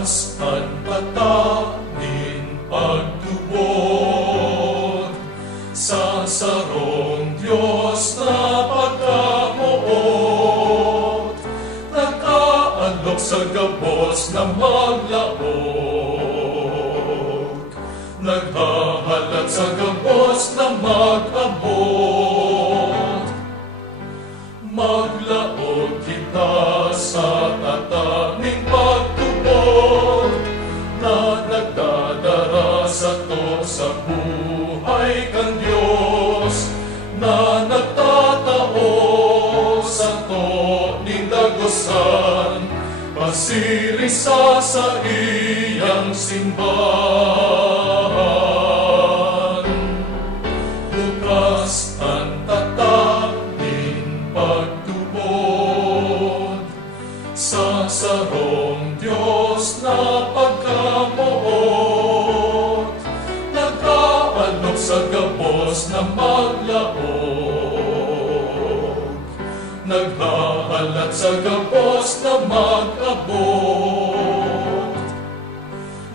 Bukas at patanin pagtubod sa sarong Diyos na pagkamuot, nagkaalok sa gabos na maglaog, naghahalat sa gabos na mag-abot. Maglaog kita sa tataning pagtubod na nagdadara sa to sa buhay kan Diyos, na nagtatao sa to ning dagosan, pasirisa sa iyang simbahan. Bukas ang tataning pagtubod sa sarong Diyos na pagkamuot, nagkaalok sa gabos na maglaog, naghahalat sa gabos na mag-abot.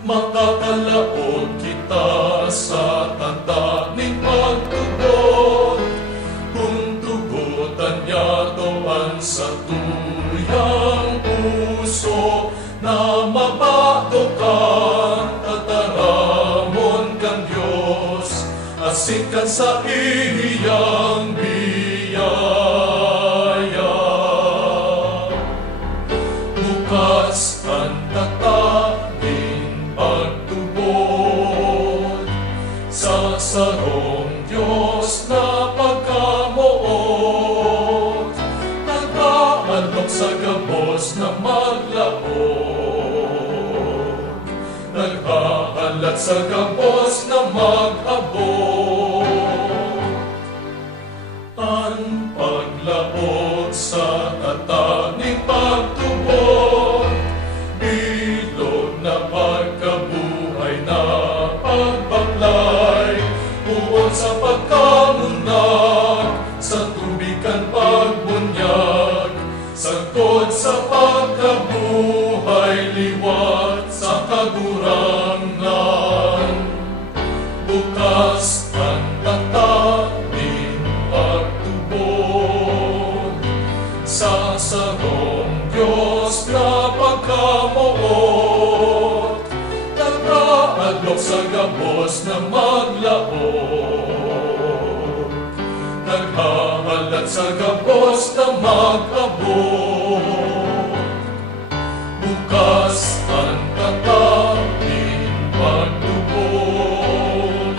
Makakalaog kita sa tataning pagtubod, kung tugutan niya toan sa tuyang puso, na mabatokan tataramon kan Diyos, asikan sa iyang biyaya. Bukas ang tataning pagtubod sa sarong Diyos na pagkamuot, nagkaalok sa gabos na maglaog, naghahalat sa gabos na mag-abot. Ang paglaog sa tataning pagtubod, bilog na pagkabuhay na pagbaklay, uod sa pagkamunag, sa tubigan pagbunyag, sagkod sa pagkabuhay, liwat sa kagurangan. Bukas ang tataning pagtubod sa sarong Diyos na pagkamuot, nagkaalok sa gabos na maglaog, naghahalat sa gabos na mag-abot. Bukas ang tataning pagtubod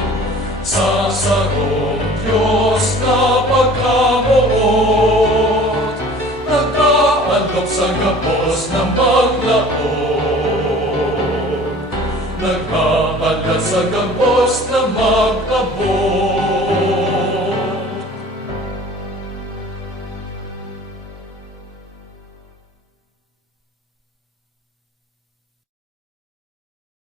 sa sarong Diyos na pagkamuot, nagkaalok sa gabos na maglaog, naghahalat sa gabos na mag-abot.